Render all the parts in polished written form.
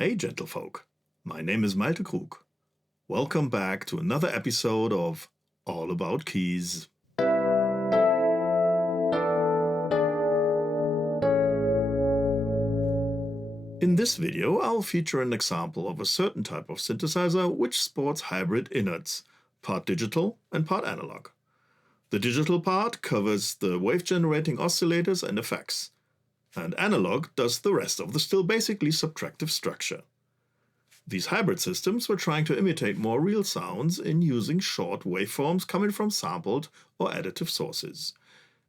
Hey gentlefolk, my name is Malte Krug. Welcome back to another episode of All About Keys. In this video, I'll feature an example of a certain type of synthesizer which sports hybrid innards, part digital and part analog. The digital part covers the wave-generating oscillators and effects, and analog does the rest of the still basically subtractive structure. These hybrid systems were trying to imitate more real sounds in using short waveforms coming from sampled or additive sources.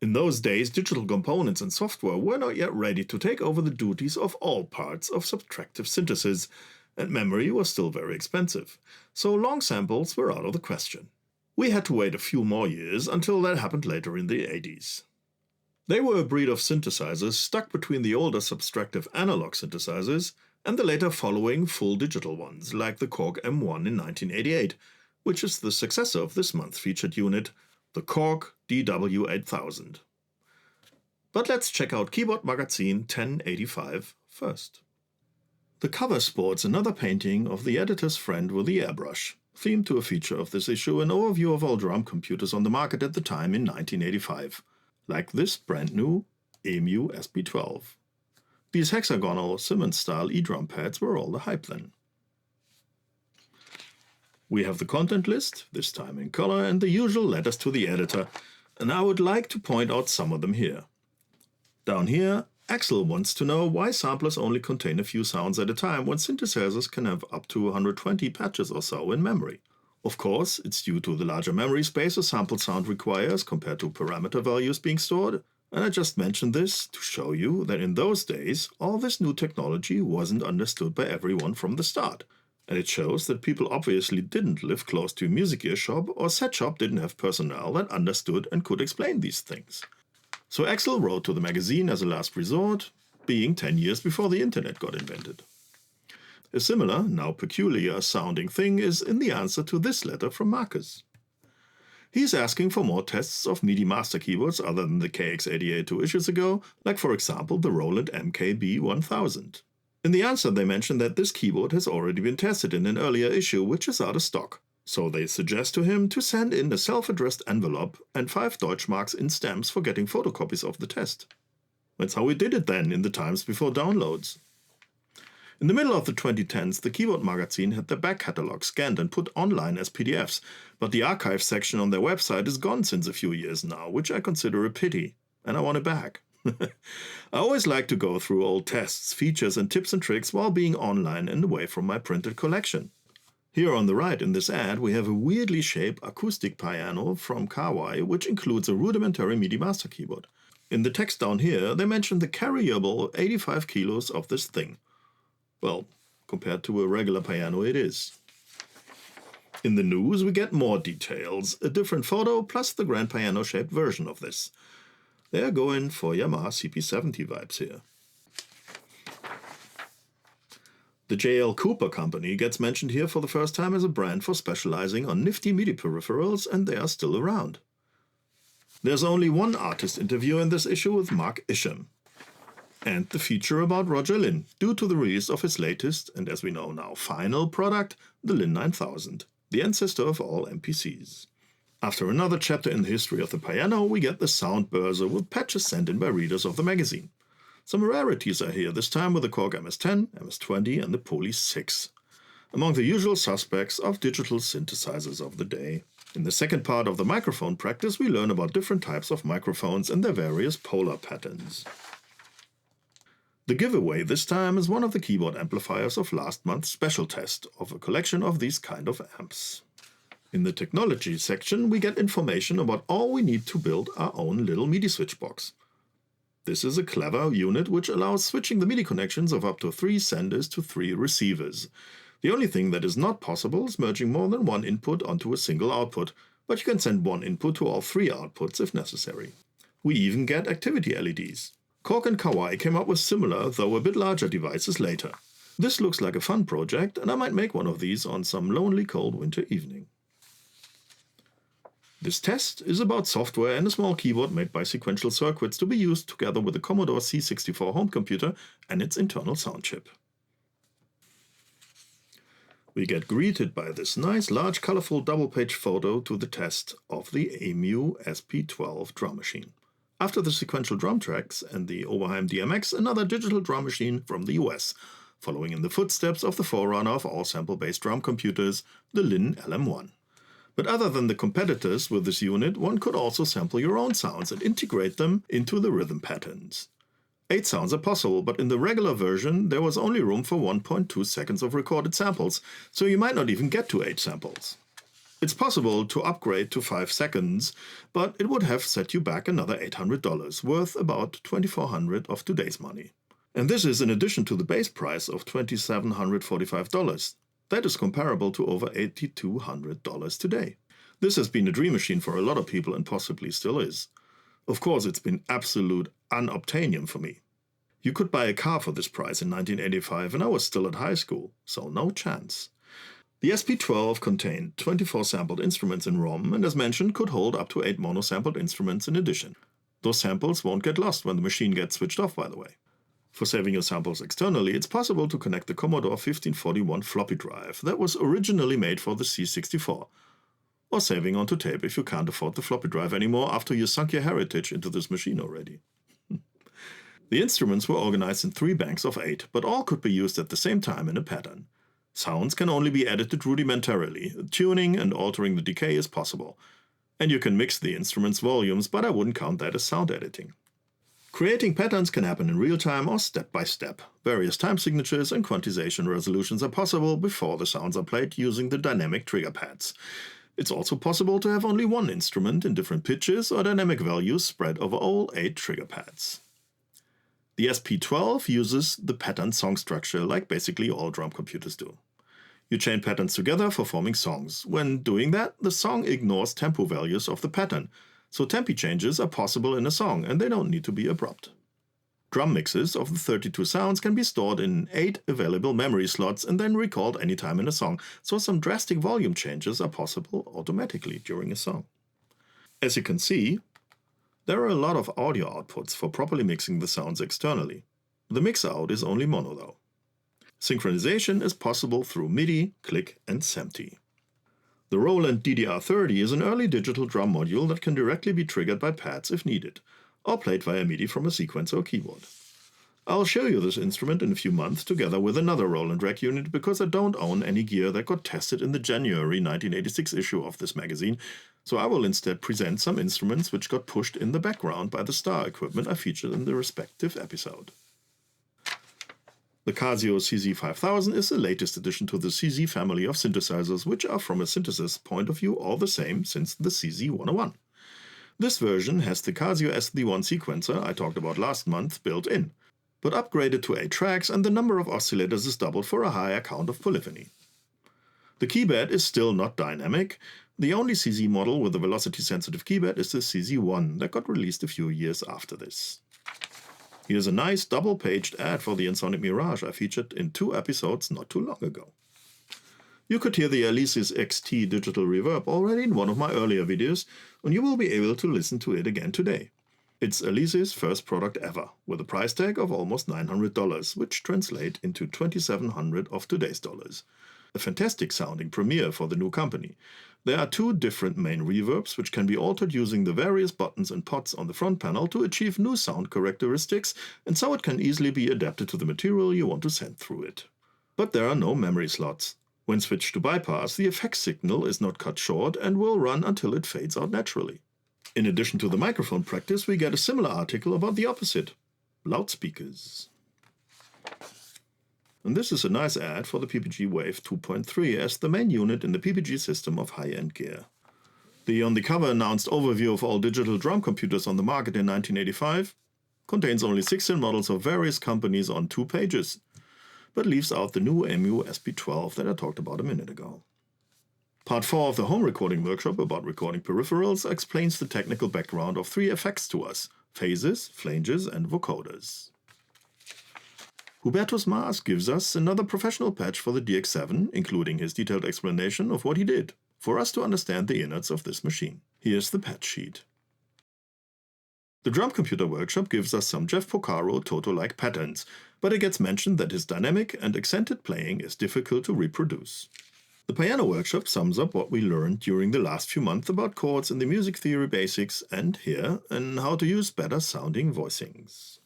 In those days, digital components and software were not yet ready to take over the duties of all parts of subtractive synthesis, and memory was still very expensive, so long samples were out of the question. We had to wait a few more years until that happened later in the 80s. They were a breed of synthesizers stuck between the older subtractive analog synthesizers and the later following full digital ones, like the Korg M1 in 1988, which is the successor of this month's featured unit, the Korg DW8000. But let's check out KB-Magazin 1085 first. The cover sports another painting of the editor's friend with the airbrush, themed to a feature of this issue, an overview of all drum computers on the market at the time in 1985, like this brand new EMU SP12. These hexagonal Siemens-style e-drum pads were all the hype then. We have the content list, this time in color, and the usual letters to the editor, and I would like to point out some of them here. Down here, Axel wants to know why samplers only contain a few sounds at a time when synthesizers can have up to 120 patches or so in memory. Of course, it's due to the larger memory space a sampled sound requires compared to parameter values being stored, and I just mentioned this to show you that in those days all this new technology wasn't understood by everyone from the start. And it shows that people obviously didn't live close to a music gear shop, or said shop didn't have personnel that understood and could explain these things. So Axel wrote to the magazine as a last resort, being 10 years before the internet got invented. A similar, now peculiar sounding thing is in the answer to this letter from Marcus. He's asking for more tests of MIDI master keyboards other than the KX88 2 issues ago, like for example the Roland KB-1000. In the answer they mention that this keyboard has already been tested in an earlier issue which is out of stock, so they suggest to him to send in a self-addressed envelope and 5 Deutschmarks in stamps for getting photocopies of the test. That's how we did it then in the times before downloads. In the middle of the 2010s, the KB-Magazin had their back catalog scanned and put online as PDFs, but the archive section on their website is gone since a few years now, which I consider a pity, and I want it back. I always like to go through old tests, features and tips and tricks while being online and away from my printed collection. Here on the right in this ad we have a weirdly shaped acoustic piano from Kawai, which includes a rudimentary MIDI master keyboard. In the text down here they mention the carryable 85 kilos of this thing. Well, compared to a regular piano it is. In the news we get more details, a different photo plus the grand piano shaped version of this. They are going for Yamaha CP70 vibes here. The J.L. Cooper Company gets mentioned here for the first time as a brand for specializing on nifty MIDI peripherals, and they are still around. There's only one artist interview in this issue with Mark Isham, and the feature about Roger Linn, due to the release of his latest, and as we know now final product, the Linn 9000, the ancestor of all MPCs. After another chapter in the history of the piano, we get the sound börse with patches sent in by readers of the magazine. Some rarities are here, this time with the Korg MS-10, MS-20 and the Poly 6, among the usual suspects of digital synthesizers of the day. In the second part of the microphone practice we learn about different types of microphones and their various polar patterns. The giveaway this time is one of the keyboard amplifiers of last month's special test of a collection of these kind of amps. In the technology section we get information about all we need to build our own little MIDI switch box. This is a clever unit which allows switching the MIDI connections of up to 3 senders to 3 receivers. The only thing that is not possible is merging more than one input onto a single output, but you can send one input to all 3 outputs if necessary. We even get activity LEDs. Korg and Kawai came up with similar, though a bit larger devices later. This looks like a fun project, and I might make one of these on some lonely cold winter evening. This test is about software and a small keyboard made by Sequential Circuits to be used together with the Commodore C64 home computer and its internal sound chip. We get greeted by this nice large colorful double-page photo to the test of the EMU SP12 drum machine. After the sequential drum tracks and the Oberheim DMX, another digital drum machine from the US, following in the footsteps of the forerunner of all sample-based drum computers, the Linn LM1. But other than the competitors with this unit, one could also sample your own sounds and integrate them into the rhythm patterns. 8 sounds are possible, but in the regular version there was only room for 1.2 seconds of recorded samples, so you might not even get to 8 samples. It's possible to upgrade to 5 seconds, but it would have set you back another $800, worth about $2,400 of today's money. And this is in addition to the base price of $2,745. That is comparable to over $8,200 today. This has been a dream machine for a lot of people and possibly still is. Of course, it's been absolute unobtainium for me. You could buy a car for this price in 1985 and I was still at high school, so no chance. The SP12 contained 24 sampled instruments in ROM and as mentioned could hold up to 8 mono-sampled instruments in addition. Those samples won't get lost when the machine gets switched off, by the way. For saving your samples externally, it's possible to connect the Commodore 1541 floppy drive that was originally made for the C64. Or saving onto tape if you can't afford the floppy drive anymore after you sunk your heritage into this machine already. The instruments were organized in 3 banks of 8, but all could be used at the same time in a pattern. Sounds can only be edited rudimentarily. Tuning and altering the decay is possible. And you can mix the instruments' volumes, but I wouldn't count that as sound editing. Creating patterns can happen in real time or step by step. Various time signatures and quantization resolutions are possible before the sounds are played using the dynamic trigger pads. It's also possible to have only one instrument in different pitches or dynamic values spread over all 8 trigger pads. The SP12 uses the pattern song structure like basically all drum computers do. You chain patterns together for forming songs. When doing that, the song ignores tempo values of the pattern, so tempi changes are possible in a song and they don't need to be abrupt. Drum mixes of the 32 sounds can be stored in 8 available memory slots and then recalled anytime in a song, so some drastic volume changes are possible automatically during a song. As you can see, there are a lot of audio outputs for properly mixing the sounds externally. The mix out is only mono though. Synchronization is possible through MIDI, click and SEMT. The Roland DDR30 is an early digital drum module that can directly be triggered by pads if needed, or played via MIDI from a sequencer or keyboard. I'll show you this instrument in a few months together with another Roland rack unit because I don't own any gear that got tested in the January 1986 issue of this magazine, so I will instead present some instruments which got pushed in the background by the star equipment I featured in the respective episode. The Casio CZ5000 is the latest addition to the CZ family of synthesizers, which are from a synthesis point of view all the same since the CZ101. This version has the Casio SD1 sequencer I talked about last month built in, but upgraded to 8 tracks and the number of oscillators is doubled for a higher count of polyphony. The keypad is still not dynamic. The only CZ model with a velocity-sensitive keypad is the CZ1 that got released a few years after this. Here's a nice double-paged ad for the Ensoniq Mirage I featured in 2 episodes not too long ago. You could hear the Alesis XT digital reverb already in one of my earlier videos, and you will be able to listen to it again today. It's Alesis' first product ever, with a price tag of almost $900, which translates into $2,700 of today's dollars. A fantastic sounding premiere for the new company. There are 2 different main reverbs which can be altered using the various buttons and pots on the front panel to achieve new sound characteristics, and so it can easily be adapted to the material you want to send through it. But there are no memory slots. When switched to bypass, the effect signal is not cut short and will run until it fades out naturally. In addition to the microphone practice, we get a similar article about the opposite: loudspeakers. And this is a nice ad for the PPG Wave 2.3 as the main unit in the PPG system of high-end gear. The on-the-cover announced overview of all digital drum computers on the market in 1985 contains only 16 models of various companies on 2 pages, but leaves out the new EMU SP12 that I talked about a minute ago. Part 4 of the home recording workshop about recording peripherals explains the technical background of 3 effects to us: phases, flanges and vocoders. Hubertus Maas gives us another professional patch for the DX7, including his detailed explanation of what he did, for us to understand the innards of this machine. Here's the patch sheet. The Drum Computer Workshop gives us some Jeff Porcaro Toto-like patterns, but it gets mentioned that his dynamic and accented playing is difficult to reproduce. The piano workshop sums up what we learned during the last few months about chords in the music theory basics and here, and how to use better sounding voicings.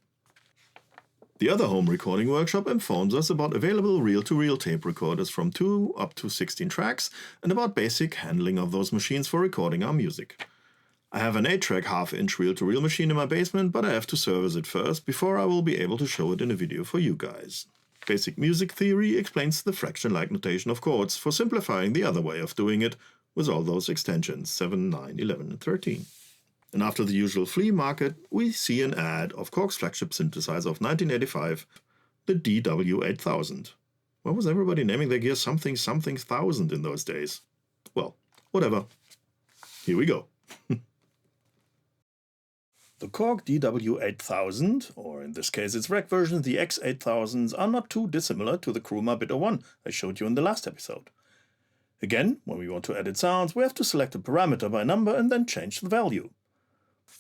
The other home recording workshop informs us about available reel-to-reel tape recorders from 2 up to 16 tracks and about basic handling of those machines for recording our music. I have an 8-track half-inch reel-to-reel machine in my basement, but I have to service it first before I will be able to show it in a video for you guys. Basic music theory explains the fraction-like notation of chords for simplifying the other way of doing it with all those extensions 7, 9, 11 and 13. And after the usual flea market, we see an ad of Korg's flagship synthesizer of 1985, the DW8000. Why was everybody naming their gear something something thousand in those days? Well, whatever. Here we go. The Korg DW8000, or in this case its rack version, the EX8000s, are not too dissimilar to the Kruma Bit.01 I showed you in the last episode. Again, when we want to edit sounds, we have to select a parameter by number and then change the value.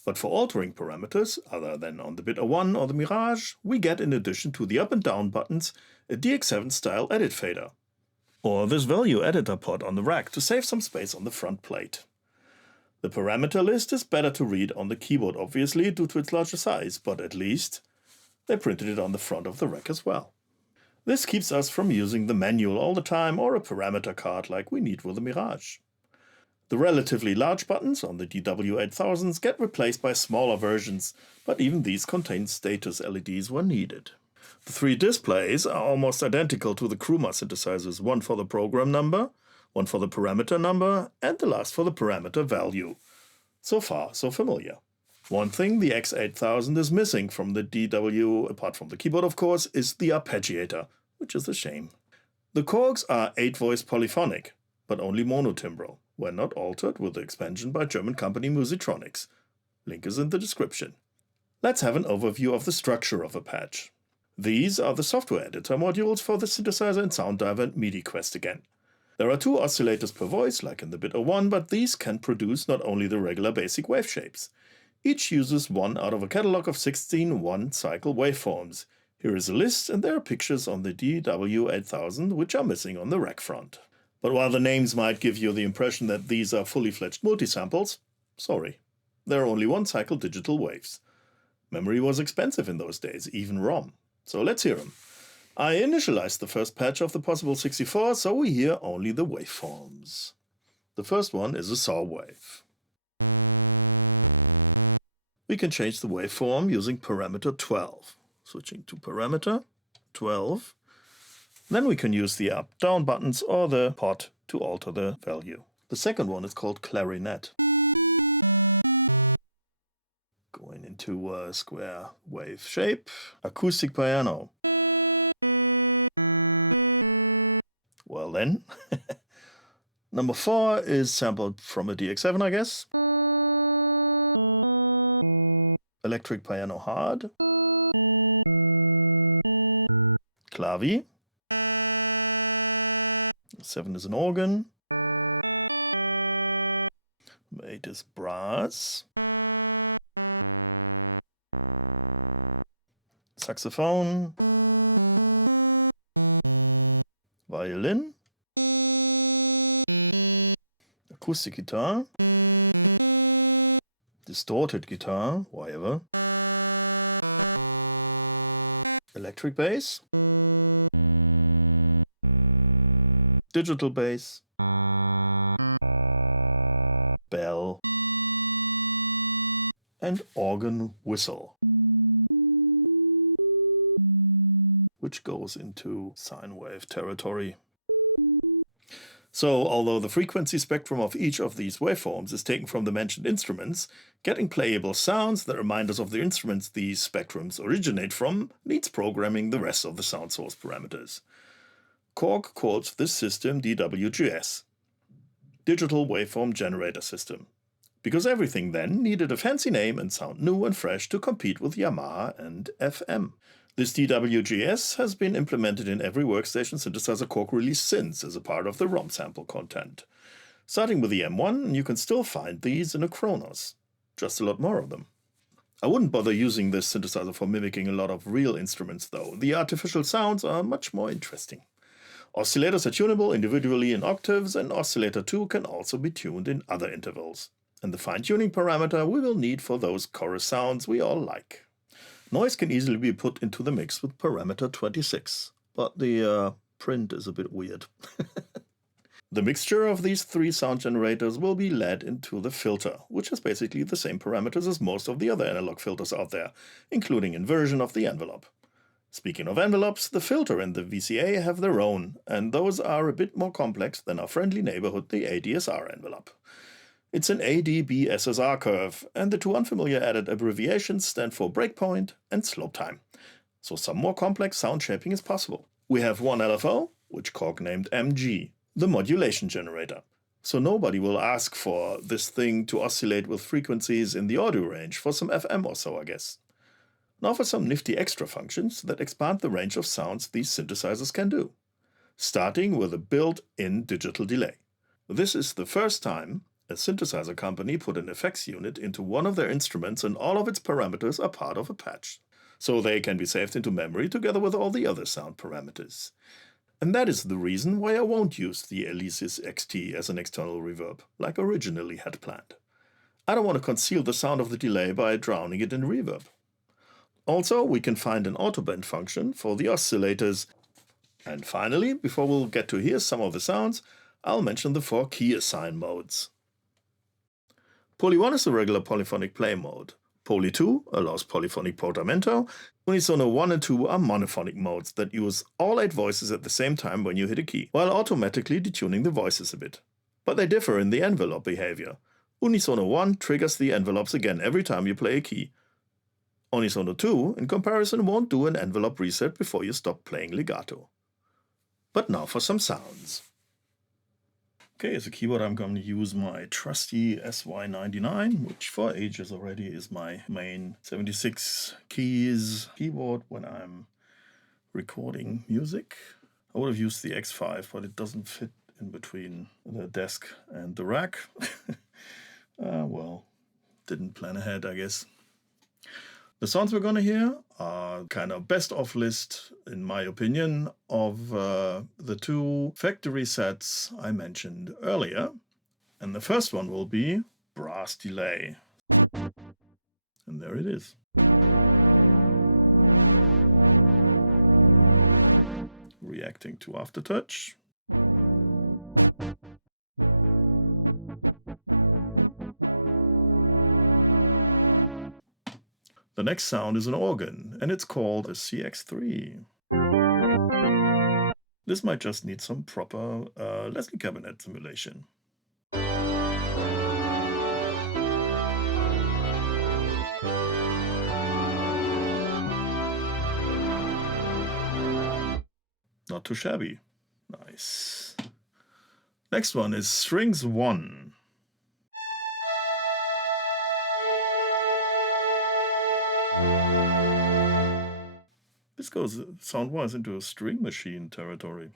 But for altering parameters, other than on the Bit.01 or the Mirage, we get, in addition to the up and down buttons, a DX7 style edit fader. Or this value editor pod on the rack to save some space on the front plate. The parameter list is better to read on the keyboard, obviously, due to its larger size, but at least they printed it on the front of the rack as well. This keeps us from using the manual all the time or a parameter card like we need with the Mirage. The relatively large buttons on the DW8000s get replaced by smaller versions, but even these contain status LEDs when needed. The 3 displays are almost identical to the Kruma synthesizers, one for the program number, one for the parameter number, and the last for the parameter value. So far, so familiar. One thing the EX8000 is missing from the DW, apart from the keyboard of course, is the arpeggiator, which is a shame. The Korgs are 8-voice polyphonic, but only monotimbral, when not altered with the expansion by German company Musitronics. Link is in the description. Let's have an overview of the structure of a patch. These are the software editor modules for the synthesizer and sound diver and MIDI Quest again. There are 2 oscillators per voice, like in the Bit.01, but these can produce not only the regular basic wave shapes. Each uses one out of a catalog of 16 one-cycle waveforms. Here is a list, and there are pictures on the DW8000 which are missing on the rack front. But while the names might give you the impression that these are fully fledged multisamples, sorry, they're only one-cycle digital waves. Memory was expensive in those days, even ROM. So let's hear them. I initialized the first patch of the possible 64, so we hear only the waveforms. The first one is a saw wave. We can change the waveform using parameter 12. Switching to parameter 12. Then we can use the up-down buttons or the pot to alter the value. The second one is called clarinet. Going into a square wave shape. Acoustic piano. Well then, number 4 is sampled from a DX7, I guess. Electric piano hard. Clavi. 7 is an organ. Number 8 is brass. Saxophone. Violin, acoustic guitar, distorted guitar, whatever, electric bass, digital bass, bell, and organ whistle, which goes into sine wave territory. So, although the frequency spectrum of each of these waveforms is taken from the mentioned instruments, getting playable sounds that remind us of the instruments these spectrums originate from needs programming the rest of the sound source parameters. Korg calls this system DWGS, Digital Waveform Generator System, because everything then needed a fancy name and sound new and fresh to compete with Yamaha and FM. This DWGS has been implemented in every workstation synthesizer Korg release since as a part of the ROM sample content. Starting with the M1, you can still find these in a Kronos. Just a lot more of them. I wouldn't bother using this synthesizer for mimicking a lot of real instruments though. The artificial sounds are much more interesting. Oscillators are tunable individually in octaves, and oscillator 2 can also be tuned in other intervals. And the fine-tuning parameter we will need for those chorus sounds we all like. Noise can easily be put into the mix with parameter 26, but the print is a bit weird. The mixture of these three sound generators will be led into the filter, which has basically the same parameters as most of the other analog filters out there, including inversion of the envelope. Speaking of envelopes, the filter and the VCA have their own, and those are a bit more complex than our friendly neighborhood, the ADSR envelope. It's an ADB-SSR curve, and the two unfamiliar added abbreviations stand for breakpoint and slope time. So some more complex sound shaping is possible. We have one LFO, which Korg named MG, the modulation generator. So nobody will ask for this thing to oscillate with frequencies in the audio range for some FM or so, I guess. Now for some nifty extra functions that expand the range of sounds these synthesizers can do. Starting with a built-in digital delay. This is the first time a synthesizer company put an effects unit into one of their instruments and all of its parameters are part of a patch. So they can be saved into memory together with all the other sound parameters. And that is the reason why I won't use the Alesis XT as an external reverb, like originally had planned. I don't want to conceal the sound of the delay by drowning it in reverb. Also, we can find an autobend function for the oscillators. And finally, before we'll get to hear some of the sounds, I'll mention the 4 key assign modes. Poly 1 is a regular polyphonic play mode. Poly 2 allows polyphonic portamento. Unisono 1 and 2 are monophonic modes that use all 8 voices at the same time when you hit a key, while automatically detuning the voices a bit. But they differ in the envelope behavior. Unisono 1 triggers the envelopes again every time you play a key. Unisono 2, in comparison, won't do an envelope reset before you stop playing legato. But now for some sounds. Okay, as a keyboard I'm going to use my trusty SY99, which for ages already is my main 76 keys keyboard when I'm recording music. I would have used the X5, but it doesn't fit in between the desk and the rack. Well, didn't plan ahead, I guess. The sounds we're going to hear are kind of best of list, in my opinion, of the 2 factory sets I mentioned earlier. And the first one will be Brass Delay. And there it is. Reacting to aftertouch. The next sound is an organ, and it's called a CX3. This might just need some proper Leslie cabinet simulation. Not too shabby. Nice. Next one is Strings 1. This goes sound-wise into a string machine territory.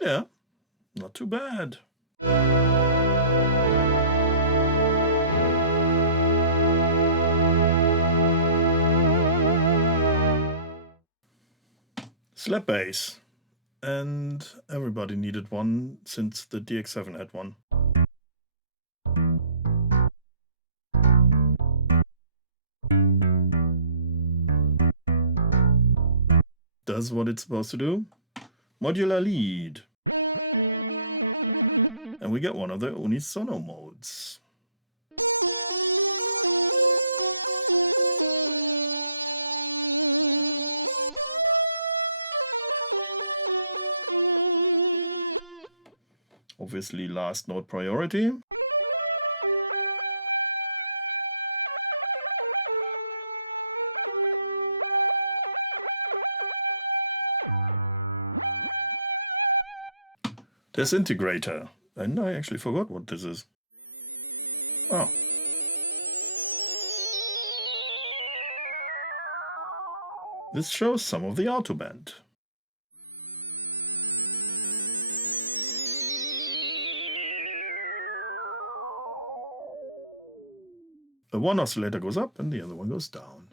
Yeah, not too bad. Slap bass. And everybody needed one since the DX7 had one. Does what it's supposed to do. Modular lead. And we get one of the unisono modes. Obviously last note priority. Disintegrator. And I actually forgot what this is. Oh. This shows some of the autoband. one oscillator goes up and the other one goes down.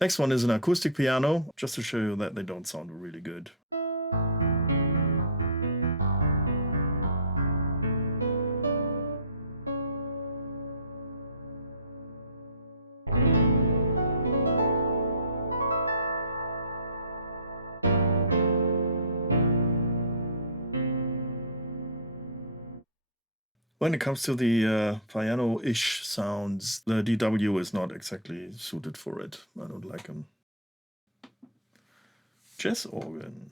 Next one is an acoustic piano, just to show you that they don't sound really good. When it comes to the piano-ish sounds, the DW is not exactly suited for it. I don't like them. Jazz organ.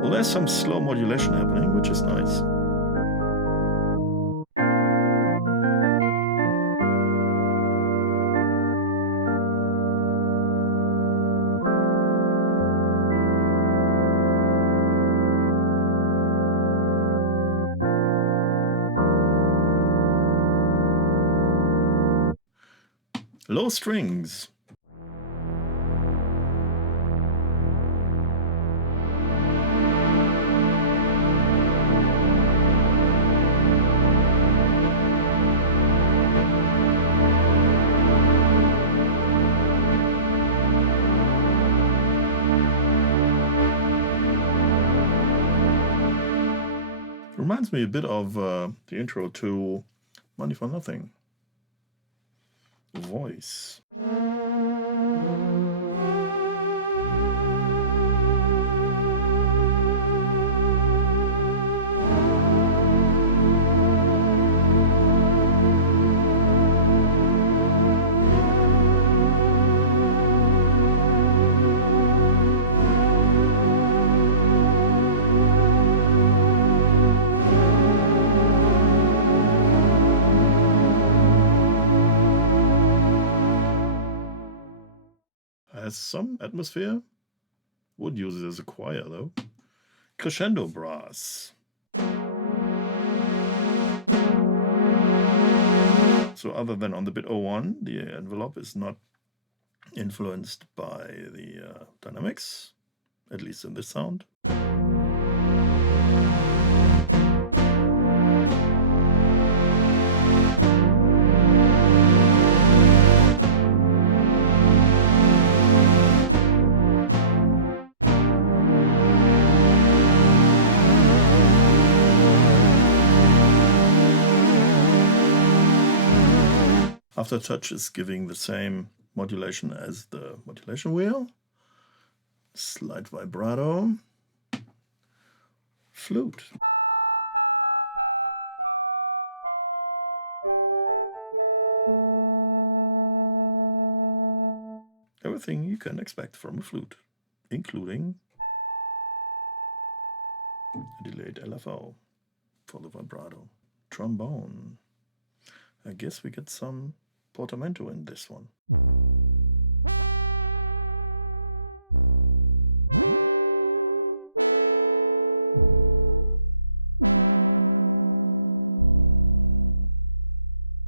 Well, there's some slow modulation happening, which is nice. Low strings. Reminds me a bit of the intro to Money for Nothing. Voice. Has some atmosphere. Would use it as a choir though. Crescendo brass. So other than on the bit 01, the envelope is not influenced by the dynamics, at least in this sound. Aftertouch is giving the same modulation as the modulation wheel. Slight vibrato. Flute. Everything you can expect from a flute, including a delayed LFO for the vibrato. Trombone. I guess we get some portamento in this one.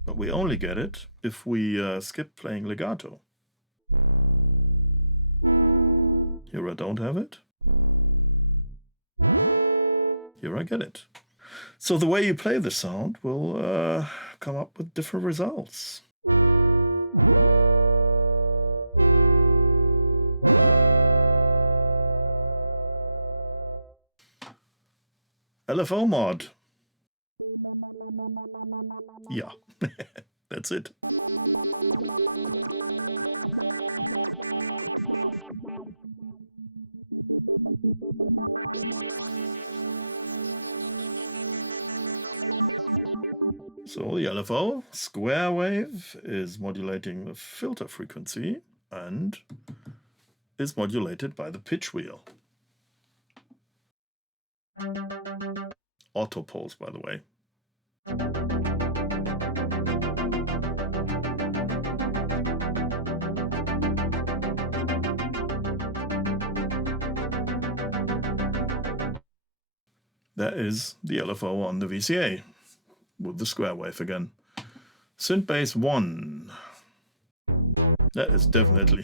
But we only get it if we skip playing legato. Here I don't have it. Here I get it. So the way you play the sound will come up with different results. LFO mod. Yeah, that's it. So the LFO square wave is modulating the filter frequency and is modulated by the pitch wheel. Auto pulse, by the way. That is the LFO on the VCA with the square wave again. Synth bass 1. That is definitely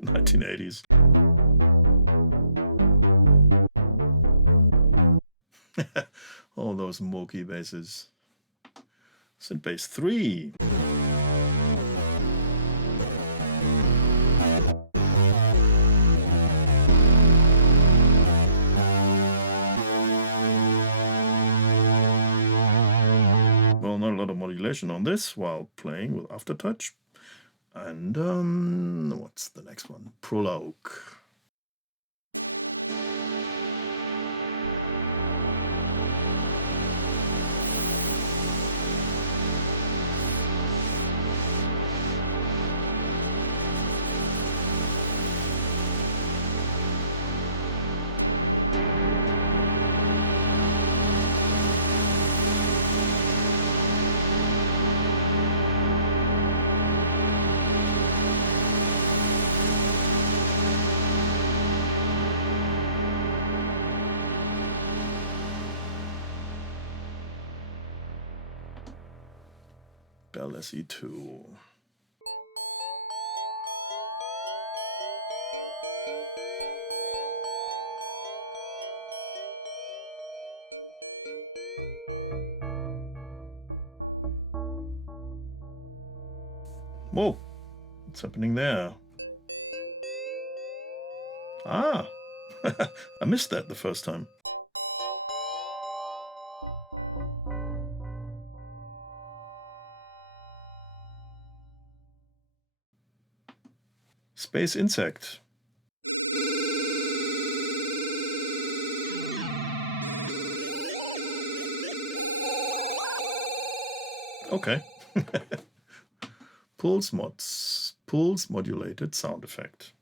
1980s. All those Moki basses. Synth bass 3. Well, not a lot of modulation on this while playing with Aftertouch. And what's the next one? Prologue. Bell SE2. Whoa, what's happening there? Ah, I missed that the first time. Space Insect. Okay. Pulse modulated sound effect.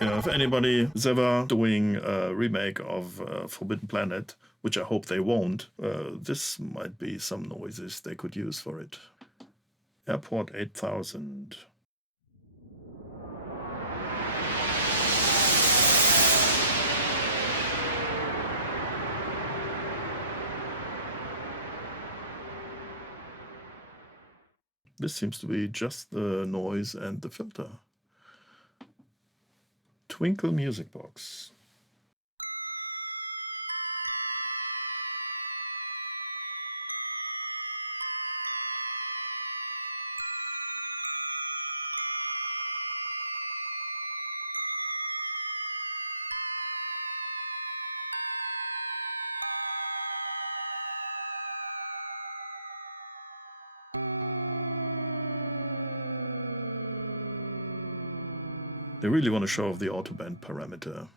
Yeah, if anybody is ever doing a remake of Forbidden Planet, which I hope they won't, this might be some noises they could use for it. Airport 8000. This seems to be just the noise and the filter. Twinkle Music Box. They really want to show off the autoband parameter.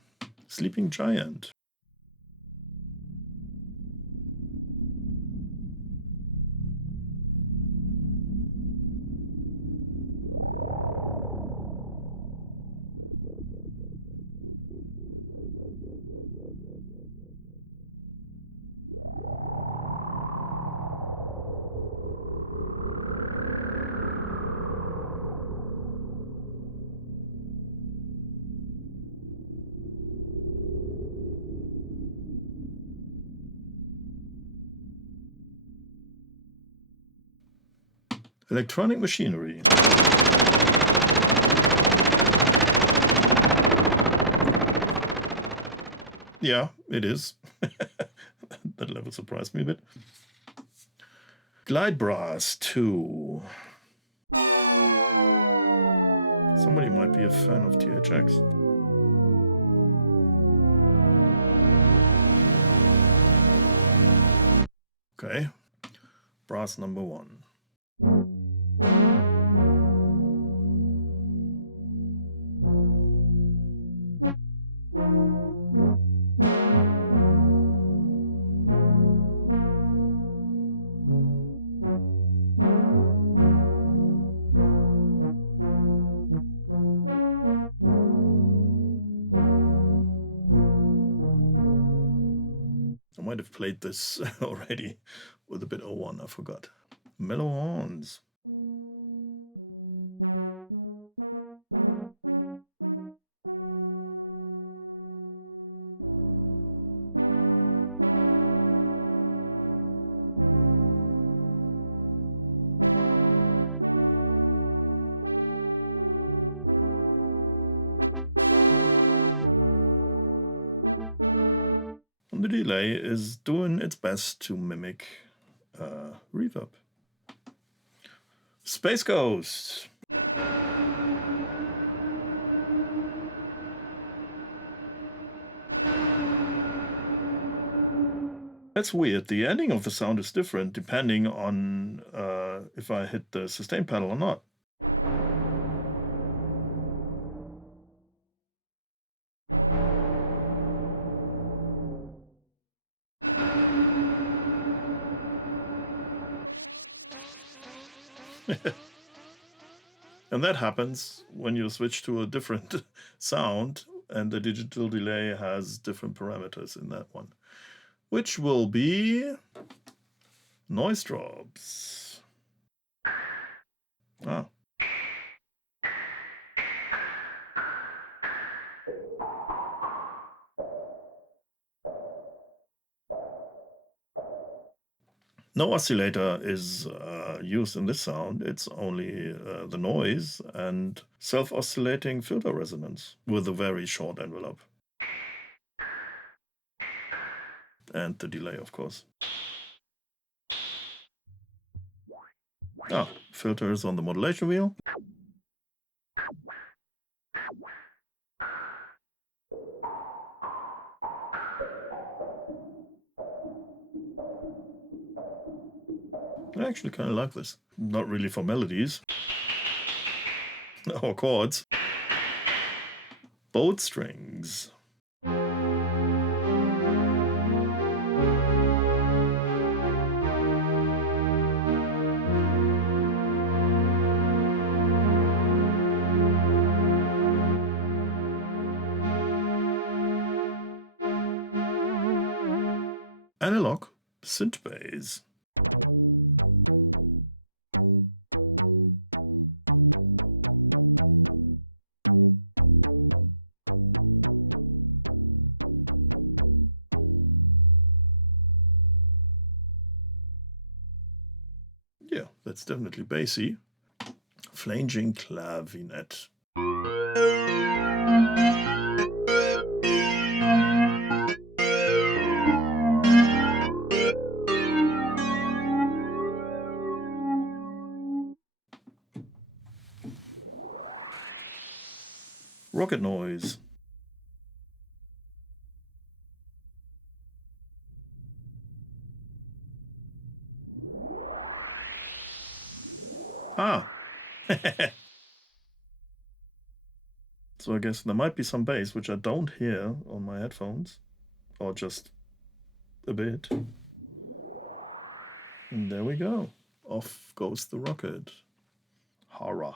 Sleeping Giant. Electronic machinery. Yeah, it is. That level surprised me a bit. Glide Brass 2. Somebody might be a fan of THX. Okay, brass number 1. I might have played this already with a bit of one, I forgot. Mellow horns. the delay is doing its best to mimic reverb. Space Ghost. That's weird. The ending of the sound is different depending on if I hit the sustain pedal or not. And that happens when you switch to a different sound and the digital delay has different parameters in that one, which will be noise drops. Ah. No oscillator is used in this sound. It's only the noise and self-oscillating filter resonance with a very short envelope. And the delay, of course. Filters on the modulation wheel. I actually kind of like this. Not really for melodies or chords. Bowed strings. Analog synth bass. Yeah, that's definitely bassy. Flanging clavinet. Rocket noise. So I guess there might be some bass, which I don't hear on my headphones, or just a bit. And there we go. Off goes the rocket. Horror.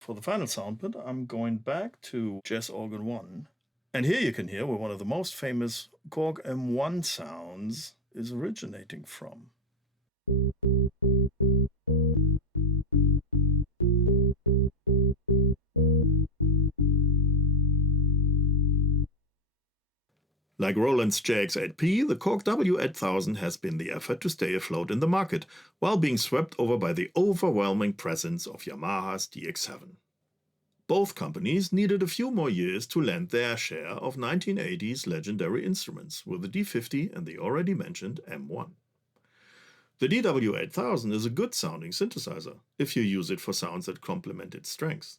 For the final sound bit, I'm going back to Jazz Organ 1. And here you can hear where one of the most famous Korg M1 sounds is originating from. Like Roland's JX8P, the Korg W8000 has been the effort to stay afloat in the market, while being swept over by the overwhelming presence of Yamaha's DX7. Both companies needed a few more years to land their share of 1980s legendary instruments with the D50 and the already mentioned M1. The DW8000 is a good sounding synthesizer, if you use it for sounds that complement its strengths.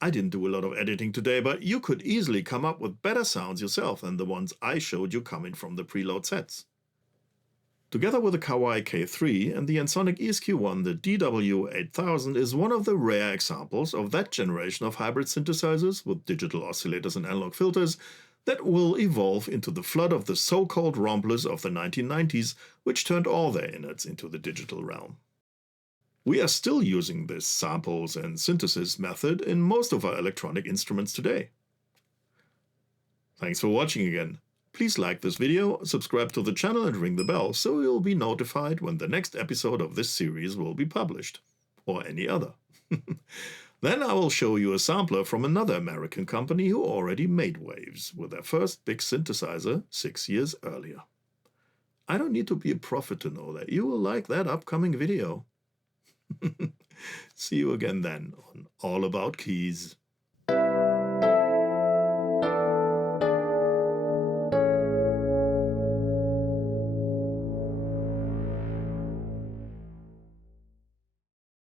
I didn't do a lot of editing today, but you could easily come up with better sounds yourself than the ones I showed you coming from the preload sets. Together with the Kawai K3 and the Ensoniq ESQ1, the DW8000 is one of the rare examples of that generation of hybrid synthesizers with digital oscillators and analog filters that will evolve into the flood of the so-called romplers of the 1990s, which turned all their innards into the digital realm. We are still using this samples and synthesis method in most of our electronic instruments today. Thanks for watching again. Please like this video, subscribe to the channel and ring the bell so you'll be notified when the next episode of this series will be published, or any other. Then I will show you a sampler from another American company who already made waves with their first big synthesizer 6 years earlier. I don't need to be a prophet to know that you will like that upcoming video. See you again then on All About Keys.